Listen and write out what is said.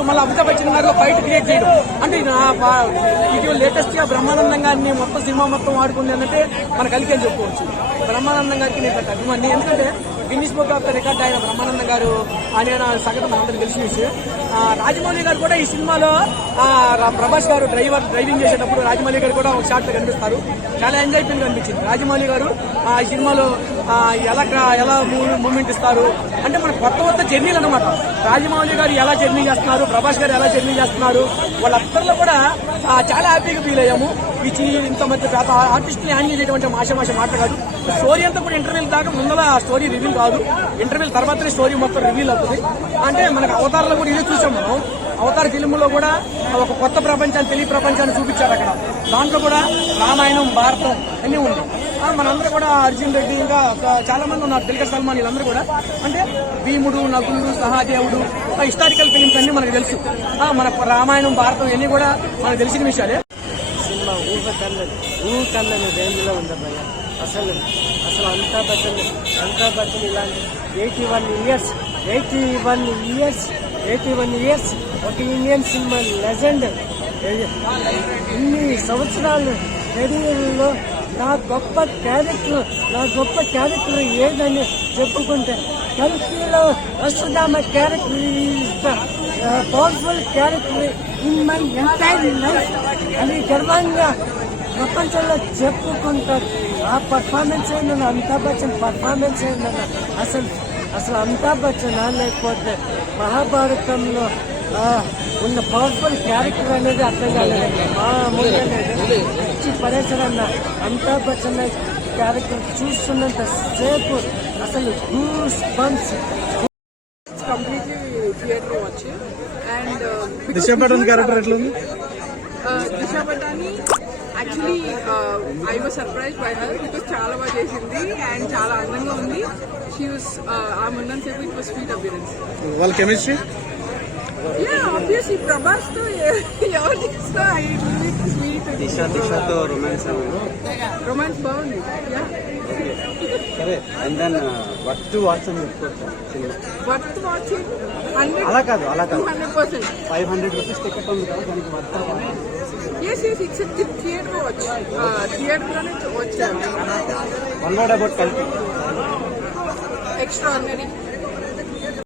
Director మళ్ళీ అమితాబ్ బచ్చన్ గారు fight create చేయడం అంటే ఇటీవల లేటెస్ట్ గా బ్రహ్మానందం గారిని మొత్తం సినిమా మొత్తం ఆడుకుంది అంటే మన కలికి అని చెప్పుకోవచ్చు. బ్రహ్మానందం గారికి నేను పెద్ద అభిమాని, ఎందుకంటే Guinness book of the record ఆయన బ్రహ్మానందం గారు ఆయన సంగతి మనందరికీ తెలిసిన విషయం. రాజమౌళి గారు కూడా ఈ సినిమాలో ప్రభాస్ గారు డ్రైవింగ్ చేసేటప్పుడు రాజమౌళి గారు కూడా ఒక షాట్ లో కనిపిస్తారు. చాలా ఎంజాయ్ఫుల్ గా అనిపించింది. రాజమౌళి గారు ఈ సినిమాలో ఎలా మూమెంట్ ఇస్తారు అంటే మన కొత్త జర్నీలు అనమాట. రాజమౌళి గారు ఎలా జర్నీ చేస్తున్నారు, ప్రభాస్ గారు ఎలా జర్నీ చేస్తున్నారు, వాళ్ళందరిలో కూడా చాలా హ్యాపీగా ఫీల్ అయ్యాము. ఇంత మంది ఆర్టిస్టులు హ్యాండిల్ చేయడం మాష మాట కాదు. స్టోరీ అంతా కూడా ఇంటర్వ్యూల దాకా ముందర స్టోరీ రివీల్ కాదు, ఇంటర్వ్యూల తర్వాతనే స్టోరీ మొత్తం రివీల్ అవుతుంది. అంటే మనకు అవతారంలో కూడా ఇదే చూసాం మనం. అవతార ఫిల్మ్లో కూడా ఒక కొత్త ప్రపంచాన్ని, తెలియ ప్రపంచాన్ని చూపించారు అక్కడ. దాంట్లో కూడా రామాయణం, భారతం అన్నీ ఉంది. మనందరూ కూడా అర్జున్ రెడ్డి ఇంకా చాలా మంది ఉన్నారు, దుల్కర్ సల్మాన్, వీళ్ళందరూ కూడా అంటే భీముడు, నకులుడు, సహాదేవుడు హిస్టారికల్ ఫిలిమ్స్ అన్ని మనకు తెలుసు. మన రామాయణం, భారతం ఇవన్నీ కూడా మనకు తెలిసిన విషయాలే. సినిమా ఊహకన్నని రేంజ్ లో ఉంది. అసలు అమితాబ్ బచ్చన్ ఇలాంటి 81 ఇయర్స్ ఒక ఇండియన్ సినిమా లెజెండ్. ఇన్ని సంవత్సరాలు కెరీర్లో నా గొప్ప క్యారెక్టర్ ఏదని చెప్పుకుంటే కల్కిలో వసుధామ character is the powerful character in my entire life అని గర్వంగా ప్రపంచంలో చెప్పుకుంటారు. ఆ పర్ఫార్మెన్స్ ఏంటన్నా, అమితాబ్ బచ్చన్ పర్ఫార్మెన్స్ ఏంటన్నా, అసలు అమితాబ్ బచ్చన్ లేకపోతే మహాభారతంలో ఉన్న పవర్ఫుల్ క్యారెక్టర్ అనేది అర్థం కాలేదు. ఇచ్చి పడేసారన్న అమితాబ్ బచ్చన్ క్యారెక్టర్ చూస్తున్నంత సేపు అసలు goose bumps. Completely theatre watch. And Disha Patani character ఎట్లా ఉంది? Disha Patani actually I was surprise by her because చాలా బాగా చేసింది అండ్ చాలా అందంగా ఉంది. షీ వాస్ ఆమె ఉన్నంతసేపు ఇట్ వాస్ స్వీట్ అపియరెన్స్. వాళ్ళ కెమిస్ట్రీ ఆబ్వియస్లీ ప్రభాస్ తో ఎవరు చేస్తా స్వీట్. దిశాతో రొమాన్స్ బాగుంది. సరే, అండ్ దెన్ వర్త్ వాచ్ అని చెప్పుకోవచ్చు. వర్త్ వాచింగ్ అలా కాదు 100%. 500 రూపీస్ టికెట్ ఉంది కదా, దానికి worth. yes it's a theater watch. Theatre లోనే వచ్చాను. వన్ వర్డ్ అబౌట్ కల్కి. Extraordinary.